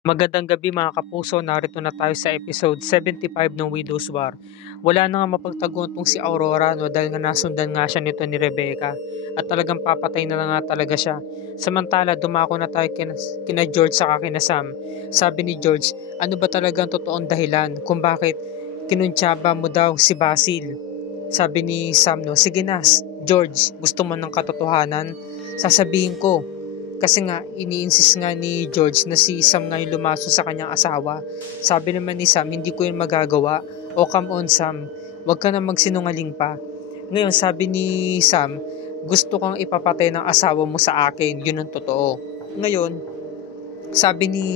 Magandang gabi mga kapuso, narito na tayo sa episode 75 ng Widow's War. Wala na nga mapagtaguan tong si Aurora no, dahil nga nasundan nga siya nito ni Rebecca at talagang papatay na nga talaga siya. Samantala dumako na tayo kina George saka kina Sam. Sabi ni George, ano ba talagang totoong dahilan kung bakit kinuntsaba mo daw si Basil? Sabi ni Sam no, sige na George, gusto mo ng katotohanan? Sasabihin ko. Kasi nga, ini-insist nga ni George na si Sam nga yung lumaso sa kanyang asawa. Sabi naman ni Sam, hindi ko yun magagawa. O come on Sam, wag ka na magsinungaling pa. Ngayon, sabi ni Sam, gusto kang ipapatay ng asawa mo sa akin, yun ang totoo. Ngayon, sabi ni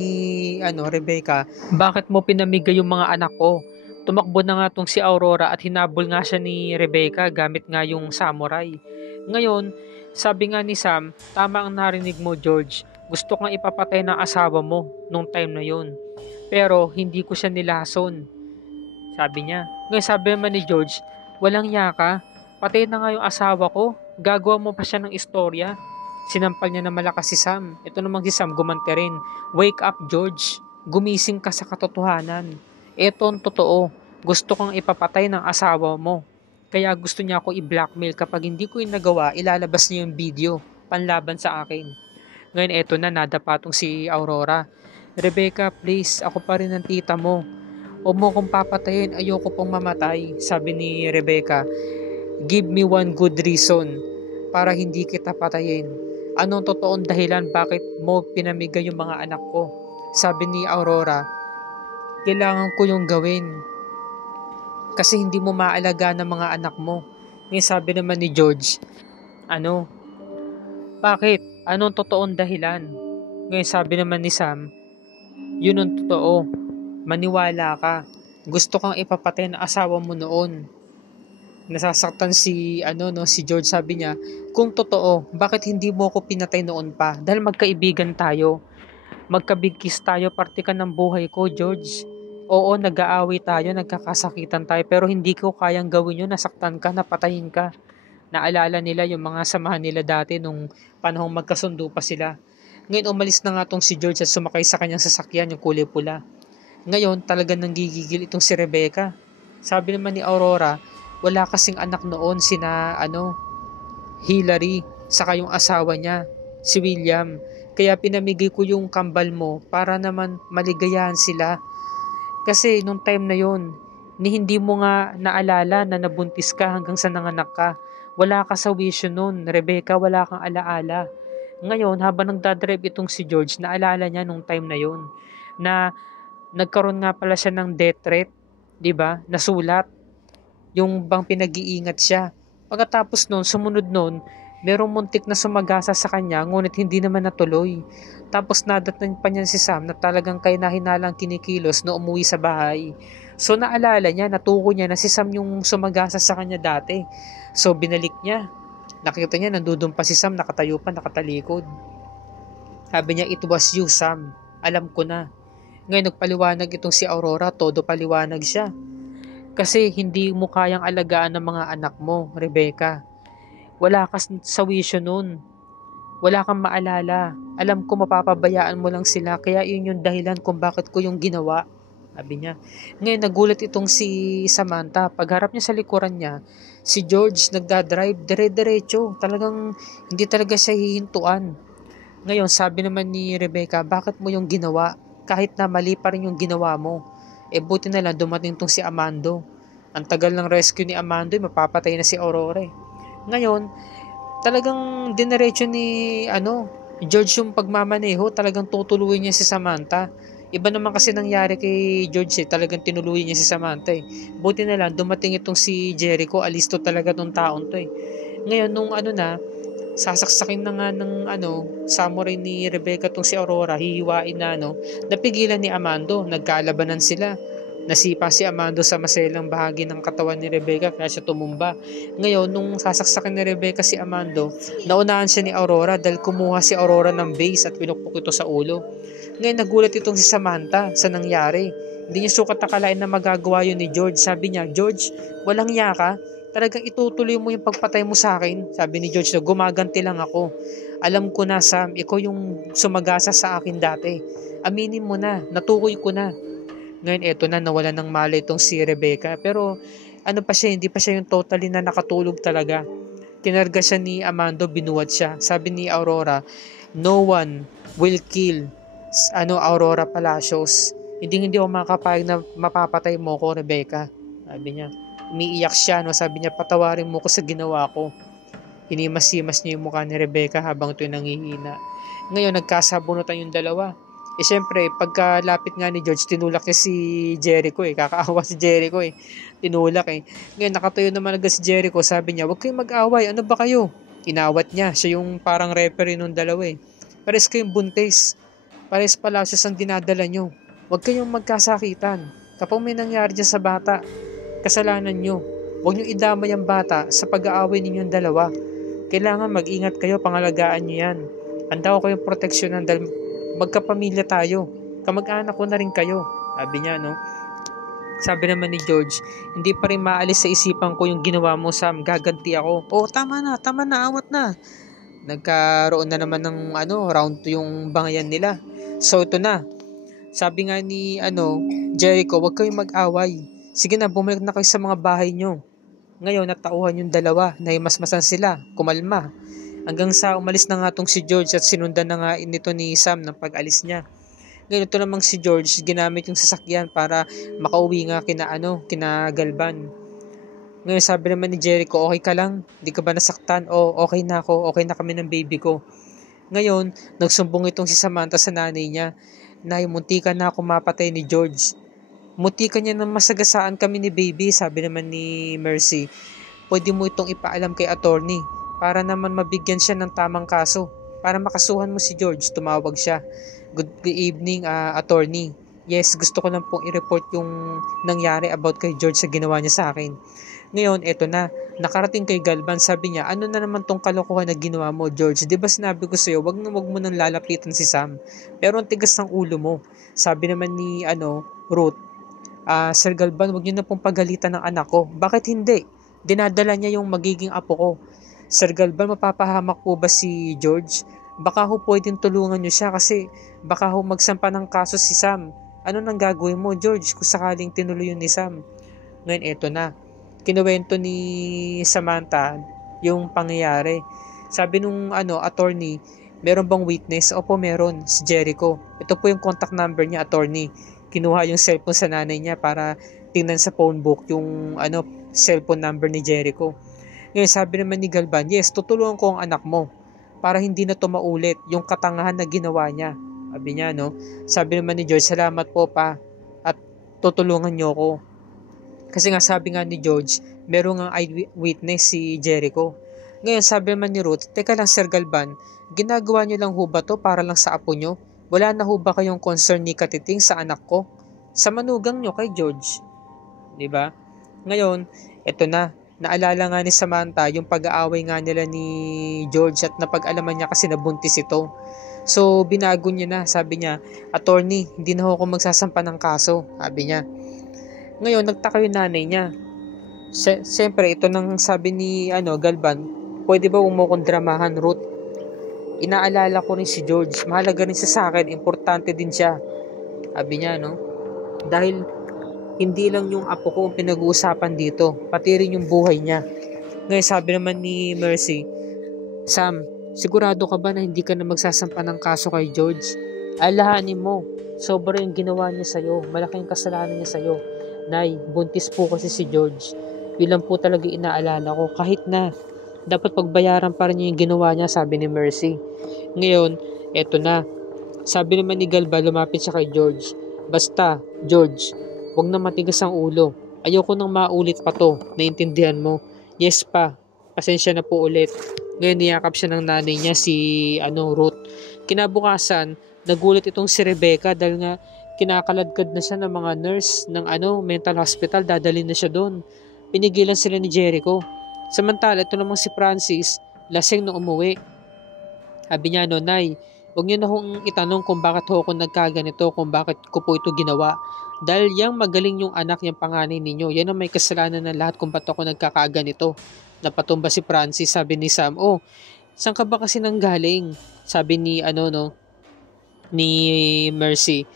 Rebecca, bakit mo pinamigay yung mga anak ko? Tumakbo na nga tong si Aurora at hinabol nga siya ni Rebecca gamit nga yung samurai. Ngayon, sabi nga ni Sam, tama ang narinig mo George. Gusto kang ipapatay ng asawa mo nung time na yun. Pero hindi ko siya nilason. Sabi niya. Ngayon sabi naman ni George, walang yaka. Patay na nga yung asawa ko. Gagawa mo pa siya ng istorya. Sinampal niya na malakas si Sam. Ito namang si Sam gumante rin. Wake up George. Gumising ka sa katotohanan. Ito ang totoo. Gusto kang ipapatay ng asawa mo. Kaya gusto niya ako i-blackmail. Kapag hindi ko yung nagawa, ilalabas niya yung video. Panlaban sa akin. Ngayon eto na, nadapa tong si Aurora. Rebecca, please, ako pa rin ang tita mo. Huwag mo kong papatayin, ayoko pong mamatay. Sabi ni Rebecca, give me one good reason para hindi kita patayin. Anong totoong dahilan bakit mo pinamigay yung mga anak ko? Sabi ni Aurora, kailangan ko yung gawin kasi hindi mo maalaga ng mga anak mo. Ngayon sabi naman ni George, ano? Bakit? Anong totoong dahilan? Ngayon sabi naman ni Sam, yun ang totoo. Maniwala ka. Gusto kang ipapatay ng asawa mo noon. Nasasaktan si George, sabi niya, kung totoo, bakit hindi mo ako pinatay noon pa? Dahil magkaibigan tayo. Magkabigkis tayo, parte ka ng buhay ko, George. Oo, nag-aaway tayo, nagkakasakitan tayo, pero hindi ko kayang gawin yun, nasaktan ka, napatayin ka. Naalala nila yung mga samahan nila dati nung panahong magkasundo pa sila. Ngayon umalis na nga tong si George at sumakay sa kanyang sasakyan, yung kulay pula. Ngayon talagang nanggigigil itong si Rebecca. Sabi naman ni Aurora, wala kasing anak noon Hillary, saka yung asawa niya, si William. Kaya pinamigay ko yung kambal mo para naman maligayahan sila. Kasi nung time na yon, hindi mo nga naalala na nabuntis ka hanggang sa nanganak ka. Wala ka sa wisyo nun, Rebecca, wala kang alaala. Ngayon, habang nagdadrive itong si George, naalala niya nung time na yon na nagkaroon nga pala siya ng death threat, 'di ba? Nasulat yung bang pinag-iingat siya. Pagkatapos noon, sumunod noon, merong muntik na sumagasa sa kanya, ngunit hindi naman natuloy. Tapos nadatnan pa niya si Sam na talagang kay nahinalang kinikilos na umuwi sa bahay. So naalala niya, natuko niya na si Sam yung sumagasa sa kanya dati. So binalik niya. Nakita niya, nandudun pa si Sam, nakatayo pa, nakatalikod. Sabi niya, it was you, Sam. Alam ko na. Ngayon nagpaliwanag itong si Aurora, todo paliwanag siya. Kasi hindi mo kayang alagaan ng mga anak mo, Rebecca. Wala ka sa wisyo nun. Wala kang maalala. Alam ko mapapabayaan mo lang sila, kaya yun yung dahilan kung bakit ko yung ginawa. Sabi niya. Ngayon nagulat itong si Samantha. Pagharap niya sa likuran niya, si George nagdadrive, dire-diretso. Talagang hindi talaga siya hihintuan. Ngayon sabi naman ni Rebecca, bakit mo yung ginawa? Kahit na mali pa rin yung ginawa mo. Buti na lang dumating tong si Amando. Ang tagal ng rescue ni Amando, mapapatay na si Aurora. Ngayon, talagang dinerecho ni George yung pagmamaneho, talagang tutuluyin niya si Samantha. Iba naman kasi nangyari kay George talagang tinuluyin niya si Samantha Buti na lang dumating itong si Jericho, alisto talaga tong taon to Ngayon nung sasaksakin na nga ng samurai ni Rebecca tong si Aurora, hihiwain na napigilan ni Amando, nagkalabanan sila. Nasipa si Amando sa maselang bahagi ng katawan ni Rebecca kaya siya tumumba. Ngayon, nung sasaksakin ni Rebecca si Amando, naunahan siya ni Aurora dahil kumuha si Aurora ng base at pinukpok ito sa ulo. Ngayon, nagulat itong si Samantha sa nangyari. Hindi niya sukat akalain na magagawa yun ni George. Sabi niya, George, walang hiya ka? Talagang itutuloy mo yung pagpatay mo sa akin? Sabi ni George, gumaganti lang ako. Alam ko na, Sam, ikaw yung sumagasa sa akin dati. Aminin mo na, natukoy ko na. Ngayon, eto na, nawala ng malay itong si Rebecca. Pero, ano pa siya, hindi pa siya yung totally na nakatulog talaga. Tinarga siya ni Amando, binuwat siya. Sabi ni Aurora, no one will kill Aurora Palacios. Hindi ako makakapayag na mapapatay mo ko, Rebecca. Sabi niya. Umiiyak siya, no? Sabi niya, patawarin mo ko sa ginawa ko. Hinimas-himas niya yung mukha ni Rebecca habang ito'y nangihina. Ngayon, nagkasabunutan yung dalawa. Siyempre, pagkalapit nga ni George, tinulak niya si Jericho Kakaawa si Jericho Tinulak Ngayon, nakatayo naman agad si Jericho. Sabi niya, huwag kayong mag-away. Ano ba kayo? Inawat niya. Siya yung parang referee nung dalawa Pares kayong buntis. Pares Palacios ang dinadala nyo. Huwag kayong magkasakitan. Kapag may nangyari dyan sa bata, kasalanan nyo. Huwag nyo idamay ang bata sa pag-aaway ninyong dalawa. Kailangan mag-ingat kayo, pangalagaan nyo yan. Handa ko kayong proteksyonan dahil magkapamilya tayo. Kamag-anak ko na rin kayo. Sabi niya, no? Sabi naman ni George, hindi pa rin maalis sa isipan ko yung ginawa mo, Sam. Gaganti ako. Oh, tama na, awat na. Nagkaroon na naman ng round 2 yung bangayan nila. So ito na. Sabi nga ni Jericho, huwag kayong mag-away. Sige na, bumalik na kayo sa mga bahay nyo. Ngayon, natauhan yung dalawa. Nahimasmasan sila. Kumalma. Hanggang sa umalis na nga tong si George at sinundan na nga nito ni Sam ng pag-alis niya. Ngayon, ito namang si George, ginamit yung sasakyan para makauwi nga kina Galvan. Ngayon, sabi naman ni Jericho, okay ka lang? Di ka ba nasaktan? O, okay na ako. Okay na kami ng baby ko. Ngayon, nagsumbong itong si Samantha sa nanay niya. Nay, munti ka na ako mapatay ni George. Munti ka niya nang masagasaan kami ni baby, sabi naman ni Mercy. Pwede mo itong ipaalam kay attorney para naman mabigyan siya ng tamang kaso. Para makasuhan mo si George, tumawag siya. Good evening, attorney. Yes, gusto ko lang pong i-report yung nangyari about kay George sa ginawa niya sa akin. Ngayon, eto na. Nakarating kay Galvan, sabi niya, ano na naman tong kalokohan na ginawa mo, George? Di ba sinabi ko sa'yo, wag mo nang lalapitan si Sam. Pero ang tigas ng ulo mo. Sabi naman ni, Ruth, Sir Galvan, wag niyo na pong pagalitan ng anak ko. Bakit hindi? Dinadala niya yung magiging apo ko. Sir Galvan, mapapahamak po ba si George? Baka ho pwedeng tulungan niyo siya kasi baka ho magsampa ng kaso si Sam. Ano nang gagawin mo, George, kung sakaling tinuloy yun ni Sam? Ngayon, eto na. Kinuwento ni Samantha yung pangyayari. Sabi nung attorney, meron bang witness? Opo, meron, si Jericho. Ito po yung contact number niya, attorney. Kinuha yung cellphone sa nanay niya para tingnan sa phone book yung cellphone number ni Jericho. Ngayon, sabi naman ni Galvan, yes, tutulungan ko ang anak mo para hindi na to maulit yung katangahan na ginawa niya. Sabi niya, no? Sabi naman ni George, salamat po pa at tutulungan niyo ko. Kasi nga sabi nga ni George, merong ang eyewitness si Jericho. Ngayon sabi naman ni Ruth, teka lang Sir Galvan, ginagawa niyo lang ho ba to para lang sa apo niyo? Wala na ho ba kayong concern ni Katiting sa anak ko? Sa manugang niyo kay George. Diba? Ngayon, eto na. Naalala nga ni Samantha yung pag-aaway nga nila ni George at napag-alaman niya kasi nabuntis ito. So, binago niya na. Sabi niya, attorney, hindi na ako magsasampa ng kaso. Sabi niya. Ngayon, nagtaka yung nanay niya. Siyempre, ito nang sabi ni Galvan, pwede ba huwag mo kong dramahan, Ruth? Inaalala ko rin si George. Mahalaga rin siya sa akin. Importante din siya. Sabi niya, no? Dahil hindi lang yung apo ko ang pinag-uusapan dito, pati rin yung buhay niya. Ngayon, sabi naman ni Mercy, Sam, sigurado ka ba na hindi ka na magsasampa ng kaso kay George? Alahanin mo, sobra yung ginawa niya sa'yo. Malaking kasalanan niya sa'yo. Nay, buntis po kasi si George. Yun lang po talaga inaalala ko. Kahit na, dapat pagbayaran pa rin niya yung ginawa niya, sabi ni Mercy. Ngayon, eto na. Sabi naman ni Galva, lumapit siya kay George. Basta, George, huwag na matigas ang ulo. Ayoko nang maulit pa to. Naintindihan mo? Yes pa. Pasensya na po ulit. Ngayon, niyakap siya ng nanay niya, si Ruth. Kinabukasan, nagulat itong si Rebecca dahil nga kinakaladkad na siya ng mga nurse ng mental hospital, dadalhin na siya doon. Pinigilan sila ni Jericho. Samantala, ito namang si Francis, lasing na umuwi. Sabi niya, Nay, Huwag niyo na hong itanong kung bakit ho ako nagkaganito, kung bakit ko po ito ginawa. Dahil yang magaling yung anak niyang panganay ninyo, yan ang may kasalanan ng lahat kung ba't ako nagkakaganito. Napatumba si Francis, sabi ni Sam, oh, saan ka ba kasi nanggaling? Sabi ni ni Mercy,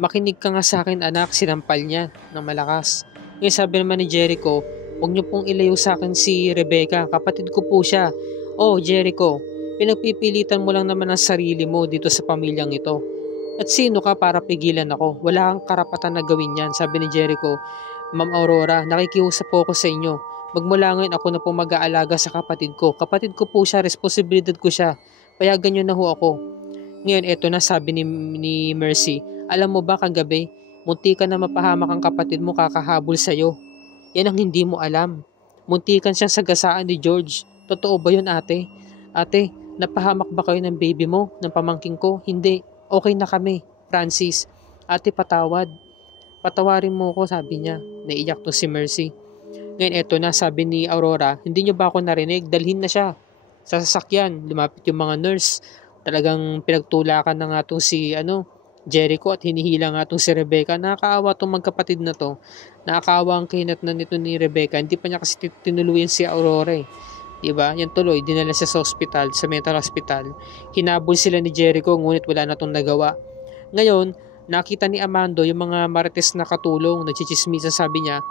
makinig ka nga sa akin anak, sinampal niya ng malakas. Ngayon sabi naman ni Jericho, huwag niyo pong ilayo sa akin si Rebecca, kapatid ko po siya. Oh Jericho, pinagpipilitan mo lang naman ang sarili mo dito sa pamilyang ito. At sino ka para pigilan ako? Wala kang karapatan na gawin yan, sabi ni Jericho. Ma'am Aurora, nakikiusap po ako sa inyo. Magmula ngayon ako na po mag-aalaga sa kapatid ko. Kapatid ko po siya, responsibilidad ko siya. Payagan niyo na ho ako. Ngayon, eto na sabi ni Mercy. Alam mo ba kagabi, munti ka na mapahamak ang kapatid mo kakahabol sa'yo. Yan ang hindi mo alam. Muntikan siyang sagasaan ni George. Totoo ba yun ate? Ate, napahamak ba kayo ng baby mo, ng pamangking ko? Hindi. Okay na kami, Francis. Ate, patawad. Patawarin mo ko, sabi niya. Naiyak to si Mercy. Ngayon eto na, sabi ni Aurora, hindi niyo ba ako narinig? Dalhin na siya sa sasakyan. Lumapit yung mga nurse. Talagang pinagtulakan na nga tong si Jericho at hinihila nga tong si Rebecca. Nakakaawa tong magkapatid na to. Nakakaawa ang kahinat na nito ni Rebecca. Hindi pa niya kasi tinuluyan si Aurora eh. Diba? Yan tuloy, dinala siya sa hospital, sa mental hospital. Hinabol sila ni Jericho ngunit wala na tong nagawa. Ngayon, nakita ni Amando yung mga marites na katulong, nagchichismisan, sabi niya,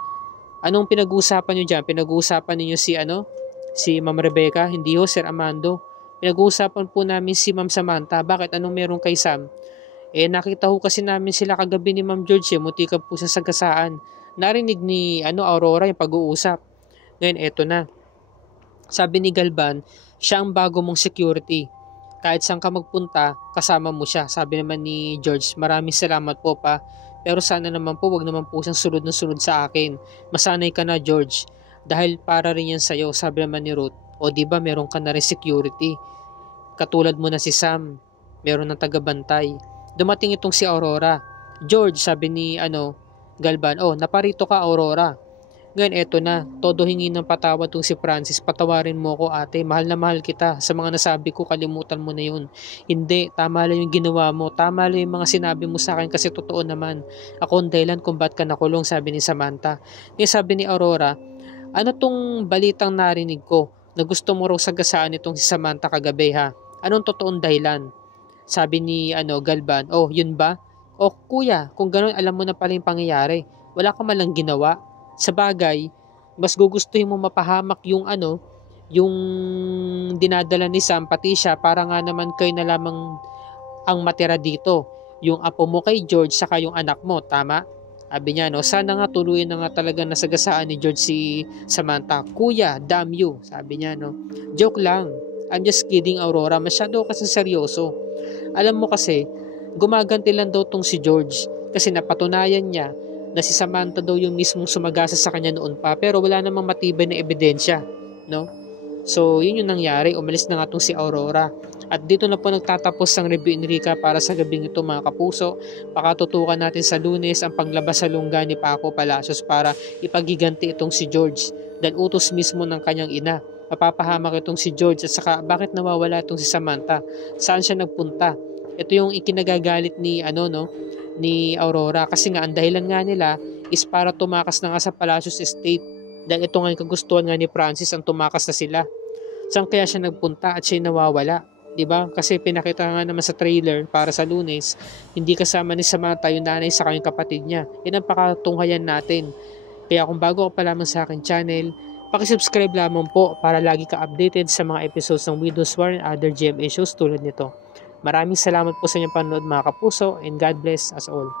anong pinag-uusapan niyo dyan? Pinag-uusapan niyo si Ma'am Rebecca? Hindi ho, Sir Amando. Pinag-uusapan po namin si Ma'am Samantha. Bakit? Anong meron kay Sam? Nakita ho kasi namin sila kagabi ni Ma'am George. Muti ka po sa sagasaan. Narinig ni Aurora yung pag-uusap. Ngayon, eto na. Sabi ni Galban, siya ang bago mong security. Kahit saan ka magpunta, kasama mo siya. Sabi naman ni George, maraming salamat po pa. Pero sana naman po, wag naman po siyang sunod na sunod sa akin. Masanay ka na George. Dahil para rin yan sa'yo, sabi naman ni Ruth. O di ba meron ka na rin security. Katulad mo na si Sam. Meron ng tagabantay. Dumating itong si Aurora. George, sabi ni Galban, oh, naparito ka Aurora. Ngayon, eto na. Todo hingi ng patawad tong si Francis. Patawarin mo ko ate. Mahal na mahal kita. Sa mga nasabi ko, kalimutan mo na yun. Hindi. Tama lang yung ginawa mo. Tama lang yung mga sinabi mo sa akin kasi totoo naman. Ako ang dahilan kung ba't ka nakulong, sabi ni Samantha. Ngayon, sabi ni Aurora, ano tong balitang narinig ko na gusto mo raw sagasaan itong si Samantha kagabi ha? Anong totoong dahilan? Sabi ni Galban, oh, yun ba? Oh, kuya, kung gano'n alam mo na pala yung pangyayari. Wala ka man lang ginawa. Sa bagay, mas gugustuhin mo mapahamak yung dinadala ni Sam pati siya para nga naman kayo na lamang ang matira dito. Yung apo mo kay George saka yung anak mo, tama? Sabi niya, sana nga tuluyan na nga talaga nasagasaan ni George si Samantha. Kuya, damn you, sabi niya, Joke lang. I'm just kidding, Aurora. Masyado kasi seryoso. Alam mo kasi, gumaganti lang daw tong si George kasi napatunayan niya na si Samantha daw yung mismong sumagasa sa kanya noon pa pero wala namang matibay na ebidensya, no? So, yun yung nangyari. Umalis na nga tong si Aurora. At dito na po nagtatapos ang review ni Rica para sa gabing ito mga kapuso. Pakatutukan natin sa Lunes ang paglabas sa lungga ni Paco Palacios para ipagiganti itong si George dahil utos mismo ng kanyang ina. Mapapahamak itong si George at saka bakit nawawala itong si Samantha? Saan siya nagpunta? Ito yung ikinagagalit ni Aurora kasi nga ang dahilan nga nila is para tumakas na nga sa Palacios Estate dahil ito nga yung kagustuhan nga ni Francis ang tumakas na sila. Saan kaya siya nagpunta at siya nawawala? 'Di ba? Kasi pinakita nga naman sa trailer para sa Lunes, hindi kasama ni Samantha yung nanay sa kanyang kapatid niya. Yan ang pakatunghayan natin. Kaya kung bago ka pa lamang sa akin channel, paki-subscribe lamang po para lagi ka updated sa mga episodes ng Widow's War and other GMA shows tulad nito. Maraming salamat po sa inyong panonood mga kapuso and God bless us all.